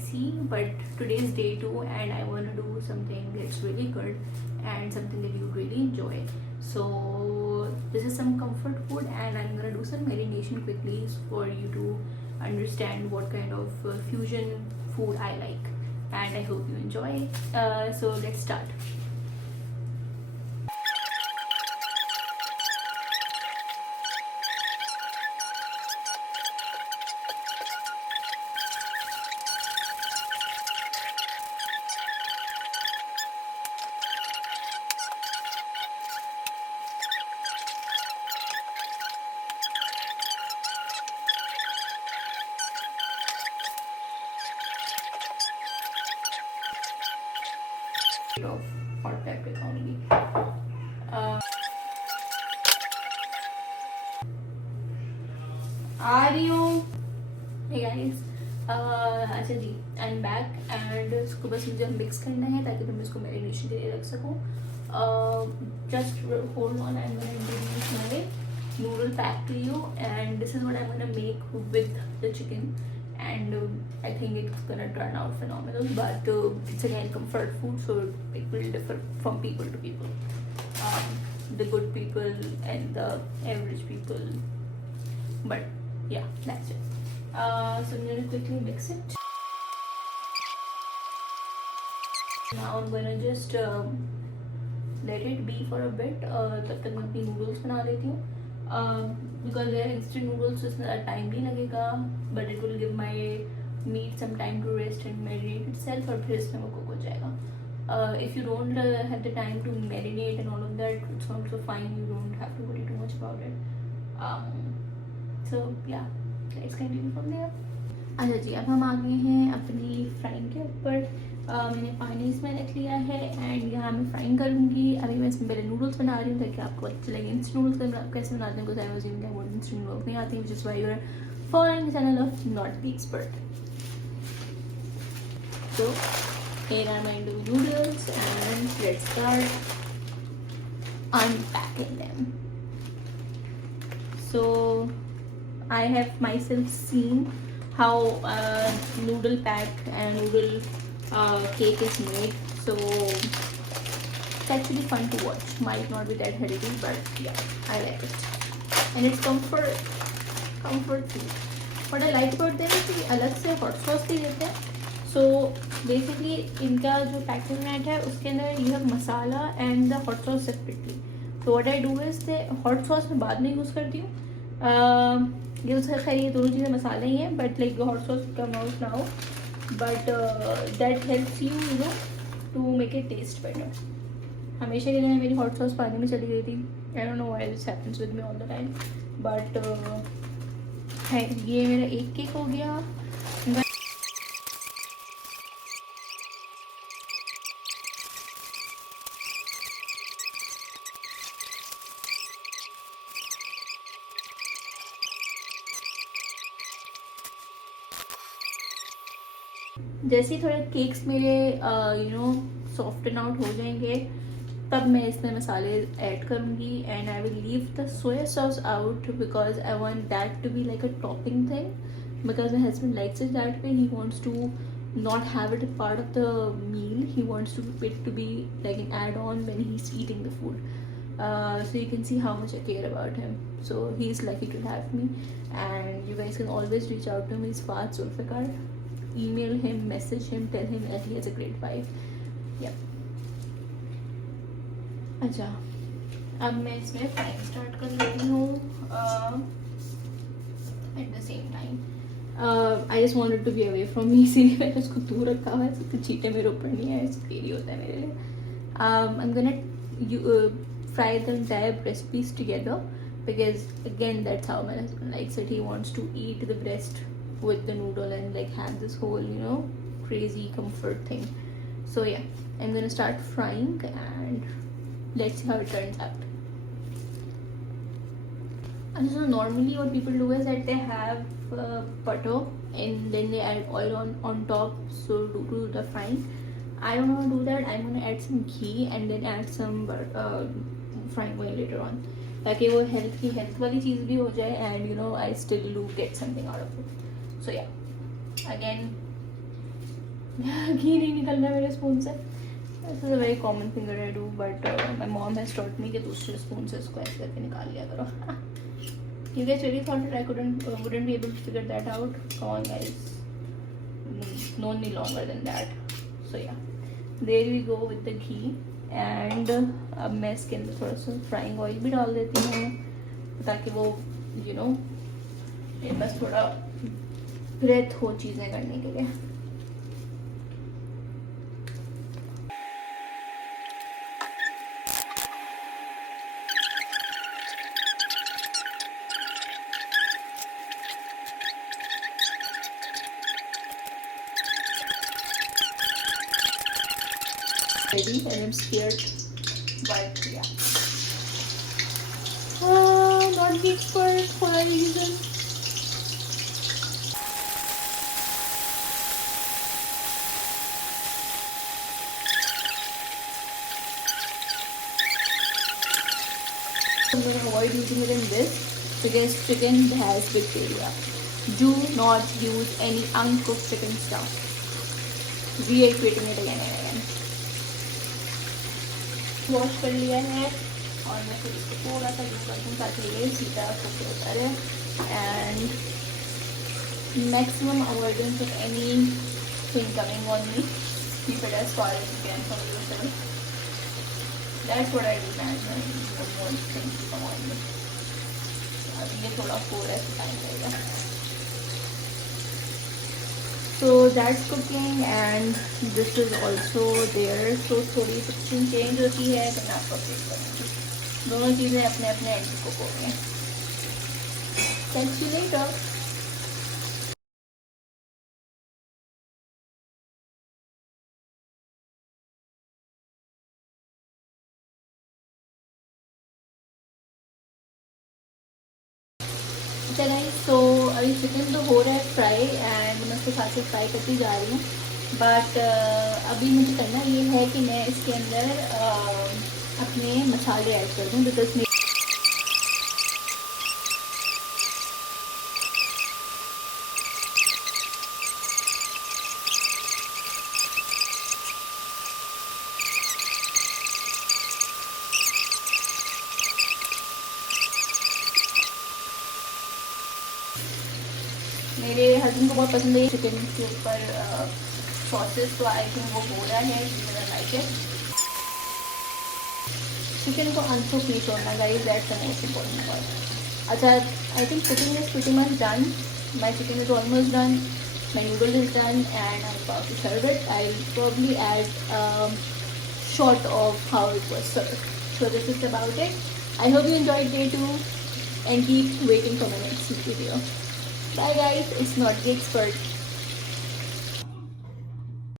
spicy, but today is day 2 and I want to do something that's really good and something that you really enjoy. So this is some comfort food and I'm gonna do some marination quickly for you to understand what kind of fusion food I like, and I hope you enjoy. So let's start. Of hot paprika only. आ रही हूँ. Hey guys, अच्छा जी, I am back and इसको बस मुझे mix करना है ताकि मैं इसको मैरिनेशन के लिए रख सकूँ. Just hold on, I'm gonna introduce my noodle pack to you, and this is what I'm gonna make with the chicken. And I think it's gonna turn out phenomenal, but it's again comfort food, so it will differ from people to people. The good people and the average people, but yeah, that's it. So I'm gonna quickly mix it. Now I'm gonna just let it be for a bit. तब तक मैं अपनी noodles बना लेती हूँ. Because they are instant noodles, so इसमें time नहीं लगेगा, but it will give my meat some time to rest and marinate itself, और फिर इसमें वो cook हो जाएगा. If you don't have the time to marinate and all of that, it's also fine. You don't have to worry too much about it. So yeah, let's continue from there. अच्छा जी, अब हम आ गए हैं अपनी frying के ऊपर. मैंने पानी इसमें रख लिया है एंड यहाँ मैं फ्राइंग करूँगी. अभी मैं इसमें पहले नूडल्स बना रही हूँ ताकि आपको अच्छा लगे. इंस्टेंट नूडल्स कैसे बनाते हैं, बिकॉज आई वाज यूजिंग वो इंस्टेंट नूडल्स नहीं आती, which is why you are following the channel of not the expert. So here are my noodles and let's start unpacking them. So I have myself seen how noodle pack and noodle cake is made, so it's actually fun to watch. Might not be that healthy, but yeah, I like it, and it's comfort food. What I like about them is कि अलग से hot sauce भी देते हैं. So basically इनका जो packing mat है उसके अंदर you have masala and the hot sauce separately. So what I do is the hot sauce मैं बाद में यूज़ करती हूँ. ये उसका खैर ये दोनों चीज़ें मसाले ही हैं, but like hot sauce come out now, but that helps you know to make it taste better. हमेशा की तरह मेरी हॉट सॉस पानी में चली गई थी. I don't know why this happens with me all the time, but है ये मेरा एक केक हो गया. जैसे ही थोड़े केक्स मेरे सॉफ्टन आउट हो जाएंगे, तब मैं इसमें मसाले ऐड करूँगी and I will leave the soya sauce out because I want that to be like a topping thing, because my husband likes it that way. He wants to not have it a part of the meal. He wants it to be like an add-on when he's eating the food. So you can see how much I care about him. So he's lucky to have me, and you guys can always reach out to him. He's Fahad Zulfikar. Email him, message him, tell him that he has a great wife. Yeah. अच्छा, अब मैं इसमें frying start कर लेती हूँ. At the same time I just wanted to be away from me, इसीलिए मैंने उसको दूर रखा हुआ है तो चीटे मेरे ऊपर नहीं आए. स्केरी होता है मेरे लिए. I am gonna fry the entire breast piece together because again that's how my husband likes it. He wants to eat the breast with the noodle and like have this whole crazy comfort thing. So yeah, I'm gonna start frying and let's see how it turns out. And so normally what people do is that they have butter and then they add oil on top, so to do the frying. I don't want to do that. I'm gonna add some ghee and then add some frying oil later on, ताकि वो health वाली चीज़ भी हो जाए and I still do get something out of it. So yeah, again घी नहीं निकल रहा मेरे स्पून से. This is a very common thing that I do, but my mom has taught me कि दूसरे स्पून से इसको ऐसे करके निकाल लिया करो. You guys really thought that I wouldn't be able to figure that out? Come on, guys. Known me longer than that. So yeah, there we go with the ghee. And अब मैं इसके अंदर थोड़ा सा फ्राइंग ऑयल भी डाल देती हूँ ताकि वो ये बस थोड़ा ब्रेथ हो चीज़ें करने के लिए. Ready and I'm scared, but yeah. Not the expert for a reason. I'm going to avoid using it in this because chicken has bacteria. Do not use any uncooked chicken stuff. Reiterating it again and again. Wash कर लिया है और मैं फिर इसको थोड़ा सा use करती हूँ ताकि ये सीधा कुक होता रहे. And maximum avoidance of any thing coming on me. Keep it as far as you can from yourself. That's what I do man. Things come on me. अब ये थोड़ा थोड़ा सा टाइम लगेगा. So that's cooking and this is also there. So थोड़ी picturing change होती है तो मैं आपको अपडेट करूँगी. दोनों चीज़ें अपने अपने एंड कुक हो गए. Catch you later. चलिए तो अभी चिकन तो हो रहा है फ्राई एंड मैं उसके साथ फ्राई करती जा रही हूँ. बट अभी मुझे करना ये है कि मैं इसके अंदर अपने मसाले ऐड कर दूँ बिकॉज मेरे हस्बैंड को बहुत पसंद है चिकन के ऊपर सॉसेस. तो आई थिंक वो हो रहा है. Like it. चिकन को अनकुक नहीं छोड़ना guys. That's the most important part. अच्छा, I think cooking is pretty much done. My chicken is almost done. My noodles is done and I am about to serve it. I probably add shot of how it was served. So this is about it. I hope you enjoyed day 2 and keep waiting for my next video. Bye guys, it's not the expert.